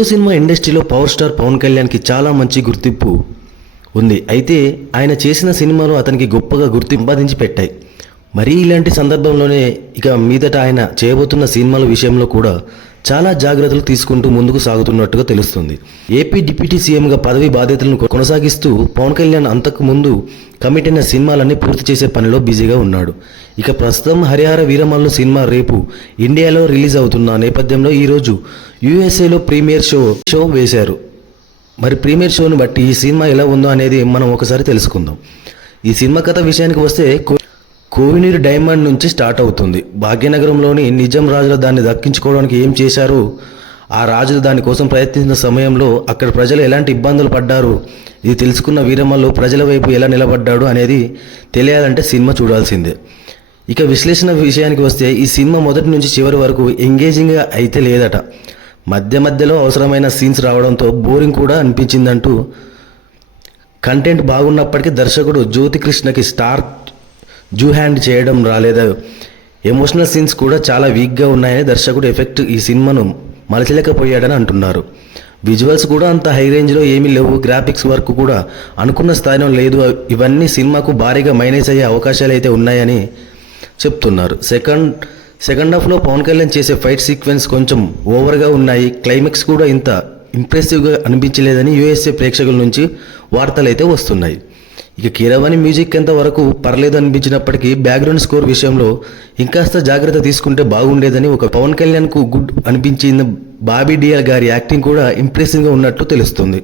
Telugu cinema ఇండస్ట్రీలో power star Pawan కళ్యాణ్కి చాలా మంచి గుర్తింపు ఉంది. అయితే ఆయన చేసిన సినిమాలు అతనికి గొప్పగా గుర్తింపు సంపాదించి పెట్టాయి. మరీ ఇలాంటి సందర్భంలోనే ఇక మీదట ఆయన చేయబోతున్న సినిమాల విషయంలో కూడా చాలా జాగ్రత్తలు తీసుకుంటూ ముందుకు సాగుతున్నట్టుగా తెలుస్తుంది. ఏపీ డిప్యూటీ సీఎంగా పదవి బాధ్యతలను కొనసాగిస్తూ పవన్ కళ్యాణ్ అంతకు ముందు కమిట్ అయిన సినిమాలన్నీ పూర్తి చేసే పనిలో బిజీగా ఉన్నాడు. ఇక ప్రస్తుతం హరిహర వీరమల్లు సినిమా రేపు ఇండియాలో రిలీజ్ అవుతున్న నేపథ్యంలో ఈరోజు యూఎస్ఏలో ప్రీమియర్ షో వేశారు. మరి ప్రీమియర్ షోను బట్టి ఈ సినిమా ఎలా ఉందో అనేది మనం ఒకసారి తెలుసుకుందాం. ఈ సినిమా కథ విషయానికి వస్తే కోహినూర్ డైమండ్ నుంచి స్టార్ట్ అవుతుంది. భాగ్యనగరంలోని నిజాం రాజులు దాన్ని దక్కించుకోవడానికి ఏం చేశారు, ఆ రాజులు దానికోసం ప్రయత్నించిన సమయంలో అక్కడ ప్రజలు ఎలాంటి ఇబ్బందులు పడ్డారు, ఇది తెలుసుకున్న వీరమల్లు ప్రజల వైపు ఎలా నిలబడ్డాడు అనేది తెలియాలంటే సినిమా చూడాల్సిందే. ఇక విశ్లేషణ విషయానికి వస్తే ఈ సినిమా మొదటి నుంచి చివరి వరకు ఎంగేజింగ్గా అయితే లేదట. మధ్యలో అవసరమైన సీన్స్ రావడంతో బోరింగ్ కూడా అనిపించిందంటూ కంటెంట్ బాగున్నప్పటికీ దర్శకుడు జ్యోతికృష్ణకి స్టార్ జూ హ్యాండ్ చేయడం రాలేదు. ఎమోషనల్ సీన్స్ కూడా చాలా వీక్గా ఉన్నాయని దర్శకుడు ఎఫెక్ట్ ఈ సినిమాను మలచలేకపోయాడని అంటున్నారు. విజువల్స్ కూడా అంత హై రేంజ్లో ఏమీ లేవు, గ్రాఫిక్స్ వర్క్ కూడా అనుకున్న స్థాయిలో లేదు. ఇవన్నీ సినిమాకు భారీగా మైనస్ అయ్యే అవకాశాలు అయితే ఉన్నాయని చెప్తున్నారు. సెకండ్ హాఫ్లో పవన్ కళ్యాణ్ చేసే ఫైట్ సీక్వెన్స్ కొంచెం ఓవర్గా ఉన్నాయి. క్లైమాక్స్ కూడా ఇంత ఇంప్రెసివ్గా అనిపించలేదని యూఎస్ఏ ప్రేక్షకుల నుంచి వార్తలు అయితే వస్తున్నాయి. ఇక కీరవాణి మ్యూజిక్ ఎంతవరకు పర్లేదు అనిపించినప్పటికీ బ్యాక్గ్రౌండ్ స్కోర్ విషయంలో ఇంకాస్త జాగ్రత్త తీసుకుంటే బాగుండేదని ఒక పవన్ కళ్యాణ్కు గుడ్ అనిపించింది. బాబీ డియోల్ గారి యాక్టింగ్ కూడా ఇంప్రెసివ్గా ఉన్నట్టు తెలుస్తుంది.